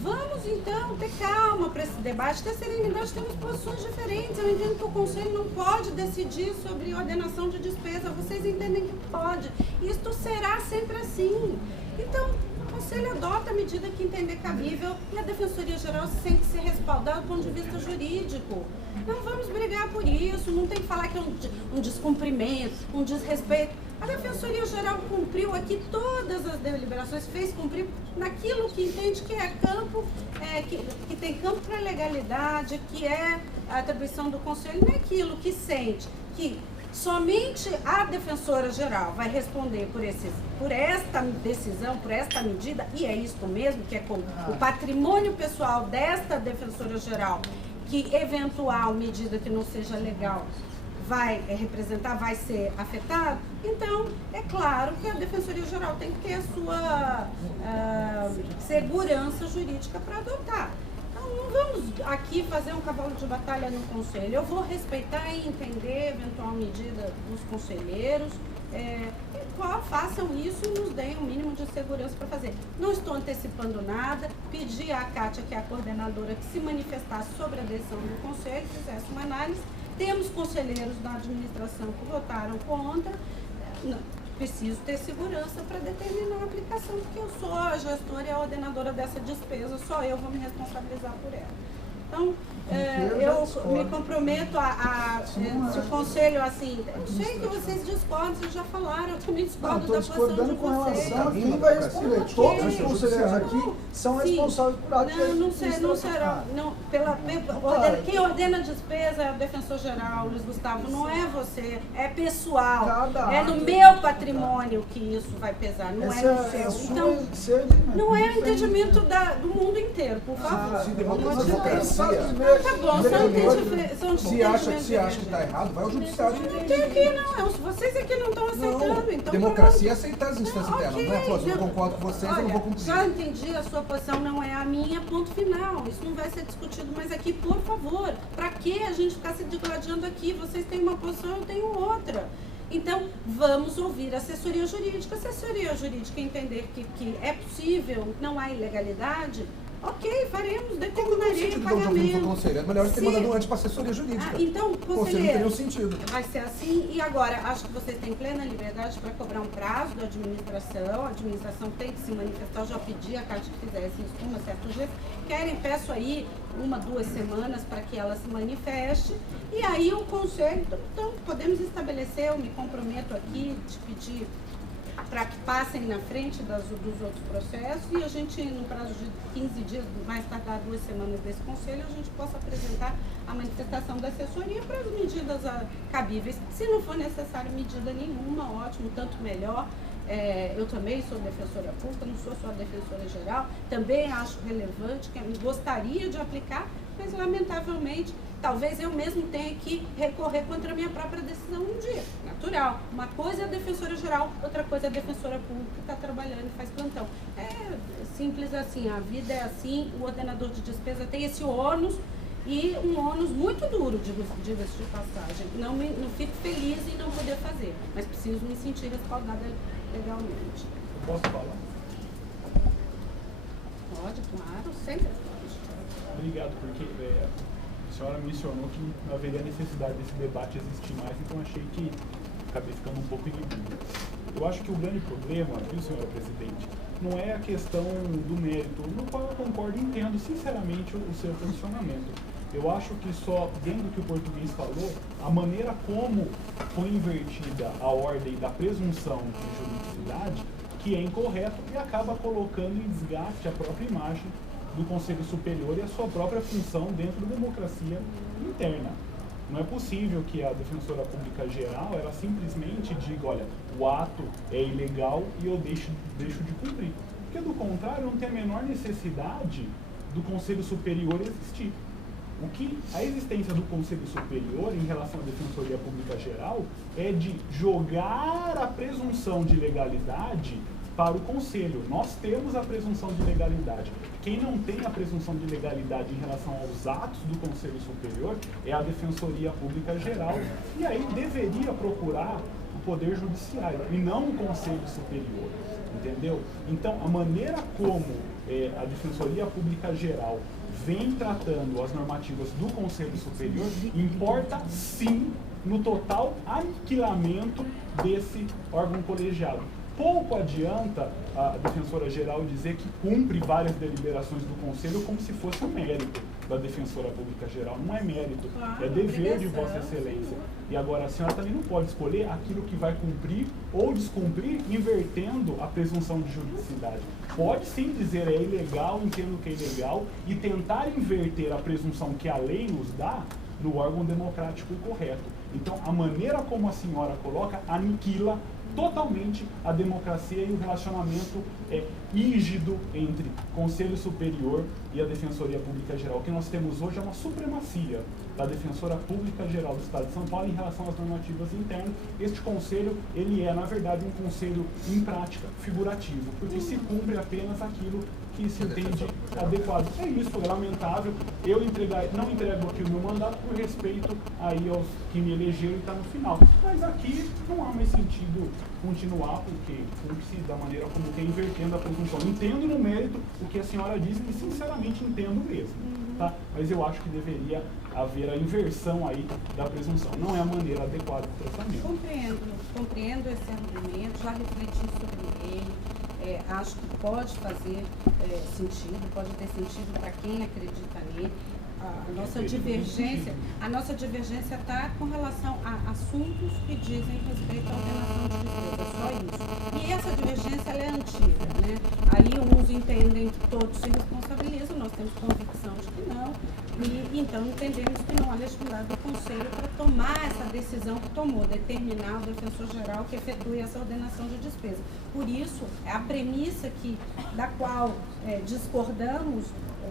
vamos então ter calma para esse debate, ter serenidade, temos posições diferentes. Eu entendo que o Conselho não pode decidir sobre ordenação de despesa, vocês entendem que pode. Isto será sempre assim. Então, o Conselho adota a medida que entender cabível e a Defensoria Geral se sente se respaldada do ponto de vista jurídico. Não vamos brigar por isso, não tem que falar que é um descumprimento, um desrespeito. A Defensoria Geral cumpriu aqui todas as deliberações, fez cumprir naquilo que entende que é campo, que tem campo para legalidade, que é a atribuição do Conselho, naquilo que sente que somente a Defensora Geral vai responder por esta decisão, por esta medida, e é isso mesmo, que é com o patrimônio pessoal desta Defensora Geral, que eventual medida que não seja legal vai representar, vai ser afetado, então é claro que a Defensoria Geral tem que ter a sua segurança jurídica para adotar. Então não vamos aqui fazer um cavalo de batalha no Conselho. Eu vou respeitar e entender a eventual medida dos conselheiros, façam isso e nos deem o mínimo de segurança para fazer. Não estou antecipando nada, pedi à Kátia, que é a coordenadora, que se manifestasse sobre a decisão do Conselho, fizesse uma análise. Temos conselheiros da administração que votaram contra. Não, preciso ter segurança para determinar a aplicação, porque eu sou a gestora e a ordenadora dessa despesa, só eu vou me responsabilizar por ela. Então, eu me comprometo se o Conselho, assim, eu sei que vocês discordam, vocês já falaram, eu também discordo da posição de com relação vocês. a quem vai responder. Todos os conselheiros aqui são Sim. responsáveis por aquilo. Não será. Quem ordena a despesa é o Defensor Geral, Luiz Gustavo, não é você, é pessoal. É no meu patrimônio que isso vai pesar, não é no seu. Então, não é o entendimento do mundo inteiro, por favor. Tá bom, são se acha que está errado, vai ao judiciário. Não tem aqui, não. Vocês aqui não estão aceitando. Então, democracia é aceitar as instâncias internas. Não é, eu não concordo com vocês, eu não vou cumprir. Já entendi, a sua posição não é a minha, ponto final. Isso não vai ser discutido mais aqui, por favor. Para que a gente ficar se digladiando aqui? Vocês têm uma posição, eu tenho outra. Então, vamos ouvir a assessoria jurídica. Se a assessoria jurídica entender que é possível, não há ilegalidade, ok, faremos, determinarei o pagamento. Conselho. É melhor ter mandado antes para a assessoria jurídica. Então, o conselho não teria um sentido. Vai ser assim. E agora, acho que vocês têm plena liberdade para cobrar um prazo da administração. A administração tem que se manifestar. Eu já pedi a Cátia que fizesse isso com uma certa urgência. Querem, peço aí 1, 2 semanas para que ela se manifeste. E aí o conselho, então, podemos estabelecer, eu me comprometo aqui, te pedir para que passem na frente dos outros processos e a gente, no prazo de 15 dias, mais tardar 2 semanas desse conselho, a gente possa apresentar a manifestação da assessoria para as medidas cabíveis. Se não for necessário medida nenhuma, ótimo, tanto melhor. Eu também sou defensora pública, não sou só defensora geral, também acho relevante, que gostaria de aplicar, mas lamentavelmente talvez eu mesmo tenha que recorrer contra a minha própria decisão um dia, natural. Uma coisa é a defensora geral, outra coisa é a defensora pública que está trabalhando e faz plantão. É simples assim, a vida é assim, o ordenador de despesa tem esse ônus e um ônus muito duro, diga-se de passagem. Não fico feliz em não poder fazer, mas preciso me sentir respaldada legalmente. Eu posso falar? Pode, claro, sempre pode. Obrigado, porque a senhora mencionou que não haveria necessidade desse debate existir mais, então achei que acabei ficando um pouco inibido. Eu acho que o grande problema, viu, senhora presidente, não é a questão do mérito, no qual eu concordo e entendo sinceramente o seu posicionamento. Eu acho que só, dentro do que o português falou, a maneira como foi invertida a ordem da presunção de juridicidade, que é incorreto e acaba colocando em desgaste a própria imagem do Conselho Superior e a sua própria função dentro da democracia interna. Não é possível que a Defensora Pública Geral, ela simplesmente diga, olha, o ato é ilegal e eu deixo de cumprir. Porque, do contrário, não tem a menor necessidade do Conselho Superior existir. A existência do Conselho Superior em relação à Defensoria Pública Geral é de jogar a presunção de legalidade para o Conselho. Nós temos a presunção de legalidade. Quem não tem a presunção de legalidade em relação aos atos do Conselho Superior é a Defensoria Pública Geral. E aí deveria procurar o Poder Judiciário e não o Conselho Superior. Entendeu? Então, a maneira como a Defensoria Pública Geral vem tratando as normativas do Conselho Superior importa sim no total aniquilamento desse órgão colegiado. Pouco adianta a Defensora Geral dizer que cumpre várias deliberações do Conselho como se fosse um mérito da Defensora Pública Geral. Não é mérito, é dever de Vossa Excelência. E agora a senhora também não pode escolher aquilo que vai cumprir ou descumprir, invertendo a presunção de juridicidade. Pode sim dizer é ilegal, entendo que é ilegal, e tentar inverter a presunção que a lei nos dá no órgão democrático correto. Então, a maneira como a senhora coloca aniquila totalmente a democracia e o relacionamento rígido entre Conselho Superior e a Defensoria Pública Geral. O que nós temos hoje é uma supremacia da Defensora Pública Geral do Estado de São Paulo em relação às normativas internas. Este conselho, ele é, na verdade, um conselho em prática, figurativo, porque se cumpre apenas aquilo que se entende adequado. É isso, é lamentável. Eu não entrego aqui o meu mandato por respeito aí aos que me elegeram e está no final. Mas aqui não há mais sentido continuar, porque cumpre-se da maneira como tem, invertendo a presunção. Entendo no mérito o que a senhora diz e sinceramente entendo mesmo. Tá? Mas eu acho que deveria haver a inversão aí da presunção. Não é a maneira adequada do tratamento. Compreendo esse argumento, já refleti sobre ele. Acho que pode fazer sentido, pode ter sentido para quem acredita nele. A nossa divergência está com relação a assuntos que dizem respeito à ordenação de despesa, só isso. E essa divergência ela é antiga, né? Aí uns entendem que todos se responsabilizam, nós temos convicção de que não, e então entendemos que não há legitimidade do Conselho para tomar essa decisão que tomou, determinar o defensor geral que efetue essa ordenação de despesa. Por isso, a premissa da qual discordamos,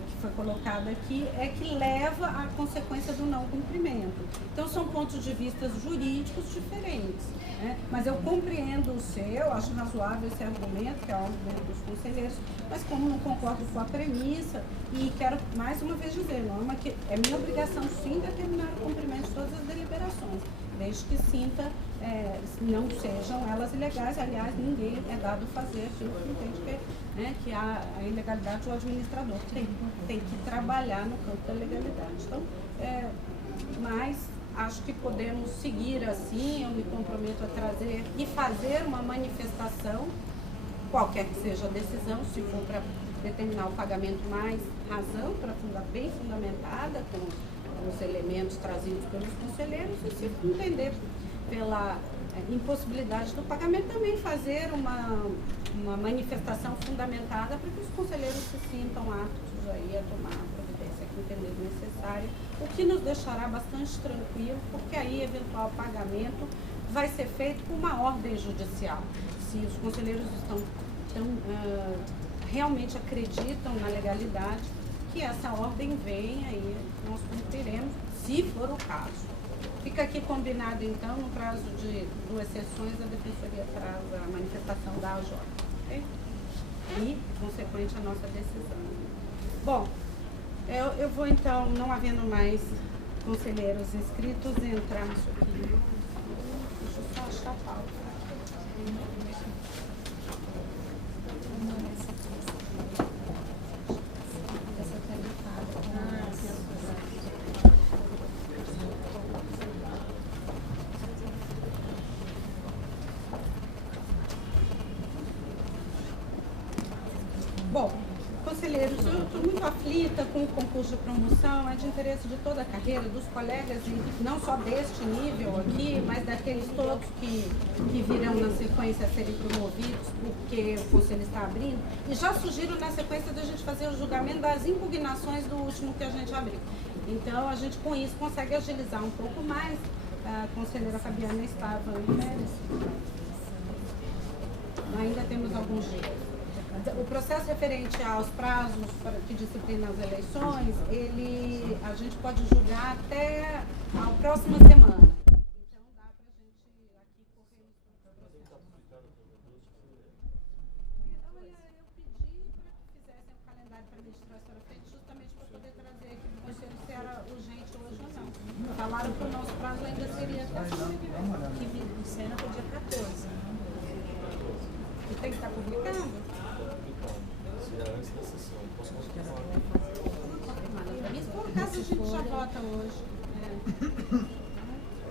que foi colocado aqui, é que leva à consequência do não cumprimento. Então, são pontos de vista jurídicos diferentes, né? Mas eu compreendo o seu, acho razoável esse argumento, que é o argumento dos conselheiros, mas como não concordo com a premissa, e quero mais uma vez dizer, Norma, que é minha obrigação, sim, determinar o cumprimento de todas as deliberações, desde que sinta, não sejam elas ilegais. Aliás, ninguém é dado fazer aquilo que entende que a ilegalidade do administrador tem que trabalhar no campo da legalidade. Então, mas acho que podemos seguir assim, eu me comprometo a trazer e fazer uma manifestação, qualquer que seja a decisão, se for para determinar o pagamento mais razão, bem fundamentada, com os elementos trazidos pelos conselheiros, e se entender pela impossibilidade do pagamento, também fazer uma manifestação fundamentada para que os conselheiros se sintam aptos aí a tomar a providência que entender necessária, o que nos deixará bastante tranquilo, porque aí eventual pagamento vai ser feito por uma ordem judicial. Se os conselheiros realmente acreditam na legalidade, que essa ordem venha e nós cumpriremos, se for o caso. Fica aqui combinado, então, no prazo de 2 sessões, a Defensoria traz a manifestação da AJ, ok? E, consequente, a nossa decisão. Bom, Eu vou então, não havendo mais conselheiros inscritos, entrar nisso aqui. Deixa eu só achar a pauta. Bom, conselheiros, eu estou muito aflita com o concurso de promoção, é de interesse de toda a carreira, dos colegas, e não só deste nível aqui, mas daqueles todos que virão na sequência a serem promovidos, porque o conselho está abrindo, e já surgiram na sequência da gente fazer o julgamento das impugnações do último que a gente abriu. Então, a gente com isso consegue agilizar um pouco mais. A conselheira Fabiana estava em férias. Ainda temos alguns dias. O processo referente aos prazos que disciplinam as eleições, a gente pode julgar até a próxima semana. Então dá para a gente aqui correr o processo. Eu pedi para que fizessem o calendário para a administração feito justamente para poder trazer aqui para o conselho se era urgente hoje ou não. Falaram que o nosso prazo ainda seria até a semana que vem. Que vive no Sena para o dia 14. E tem que estar publicado? Antes da sessão, posso confirmar? Para mim, se for o caso, a gente já vota hoje.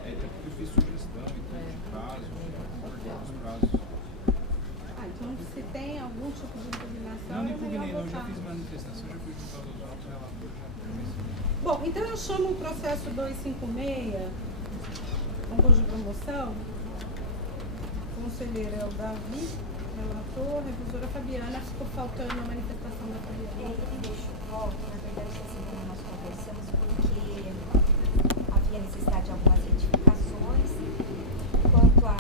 Eu fiz sugestão, então, de prazo, os prazos. Então, se tem algum tipo de impugnação, Não é impugnei, melhor eu já votar. fiz manifestação, já fui juntar os autos relatores. Bom, então eu chamo o processo 256, concurso de promoção. Conselheiro é o Davi. Relator, revisora Fabiana, ficou faltando a manifestação da Fabiana. Ele deixou voto, na verdade, essa semana nós conversamos porque havia necessidade de algumas retificações. Quanto a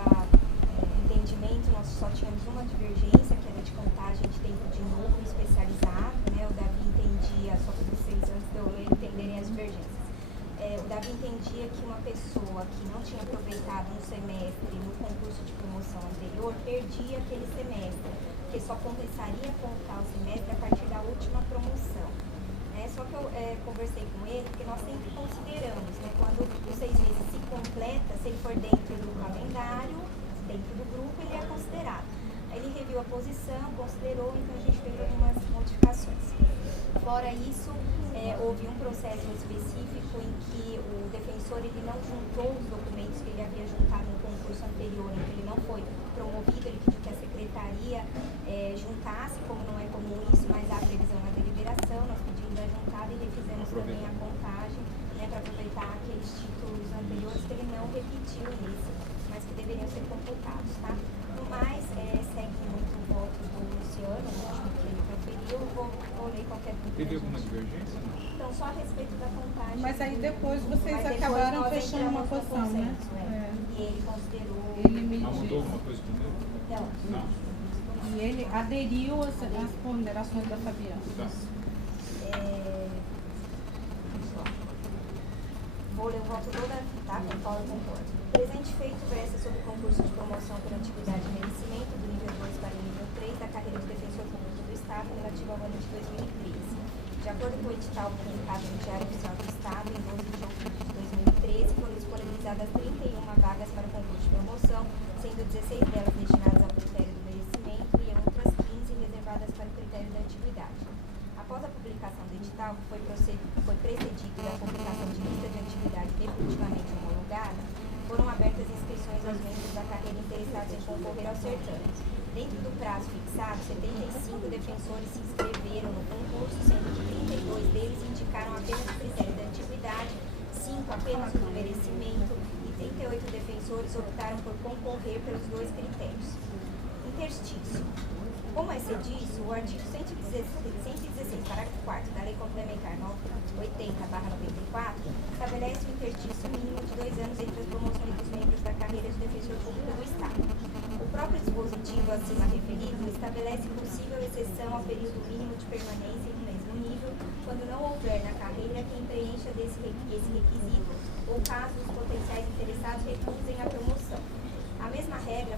entendimento, nós só tínhamos uma divergência, que era de contagem de tempo de novo especializado, né? O Davi entendia, só para vocês antes de eu ler entenderem as divergências. O Davi entendia que uma pessoa que não tinha aproveitado um semestre no concurso de promoção anterior perdia aquele semestre, porque só começaria a contar o semestre a partir da última promoção. Só que eu conversei com ele, porque nós sempre consideramos, né, quando os 6 meses se completa, se ele for dentro do calendário, dentro do grupo, ele é considerado. Aí ele reviu a posição, considerou, então a gente fez algumas modificações. Fora isso, houve um processo específico em que o defensor ele não juntou os documentos que ele havia juntado no concurso anterior, em que ele não foi promovido, ele pediu que a secretaria juntasse, como não é comum isso, mas há previsão na deliberação, nós pedimos a juntada e refizemos também a contagem, né, para aproveitar aqueles títulos anteriores que ele não repetiu nesse, mas que deveriam ser computados, tá? No mais, segue muito o voto do Luciano, o último que ele proferiu, vou ler qualquer dúvida. Teve alguma divergência? Então, só a respeito da contagem. Mas aí depois vocês Mas depois acabaram nós fechando uma entramos no posição, né? consenso, E ele considerou. Ele me Mas mudou disse. alguma coisa comigo? Não. E ele aderiu às ponderações da Fabiana. Tá. Vou ler o voto todo aqui, tá? Concordo, concordo. Presente feito versa sobre o concurso de promoção por antiguidade e merecimento do nível 2 para o nível 3 da carreira de defensor público do Estado relativo ao ano de 2013. De acordo com o edital publicado no Diário Oficial do Estado, em 12 de outubro de 2013, foram disponibilizadas 31 vagas para o concurso de promoção, sendo 16 delas destinadas ao critério do merecimento e outras 15 reservadas para o critério da antiguidade. Após a publicação do edital, que foi precedido da publicação de lista de antiguidade definitivamente homologada, foram abertas inscrições aos membros da carreira interessados em concorrer ao certame. Dentro do prazo fixado, 75 defensores se inscreveram no concurso, sendo que 32 deles indicaram apenas o critério da antiguidade, 5 apenas o do merecimento e 38 defensores optaram por concorrer pelos 2 critérios. Interstício. Como é disso, o artigo 116, parágrafo 4º da Lei Complementar 80/94 estabelece o interstício mínimo de 2 anos entre as promoções dos membros da carreira de defensor público do Estado. O próprio dispositivo acima referido estabelece possível exceção ao período mínimo de permanência no mesmo nível, quando não houver na carreira quem preencha esse requisito ou caso os potenciais interessados recusem a promoção. A mesma regra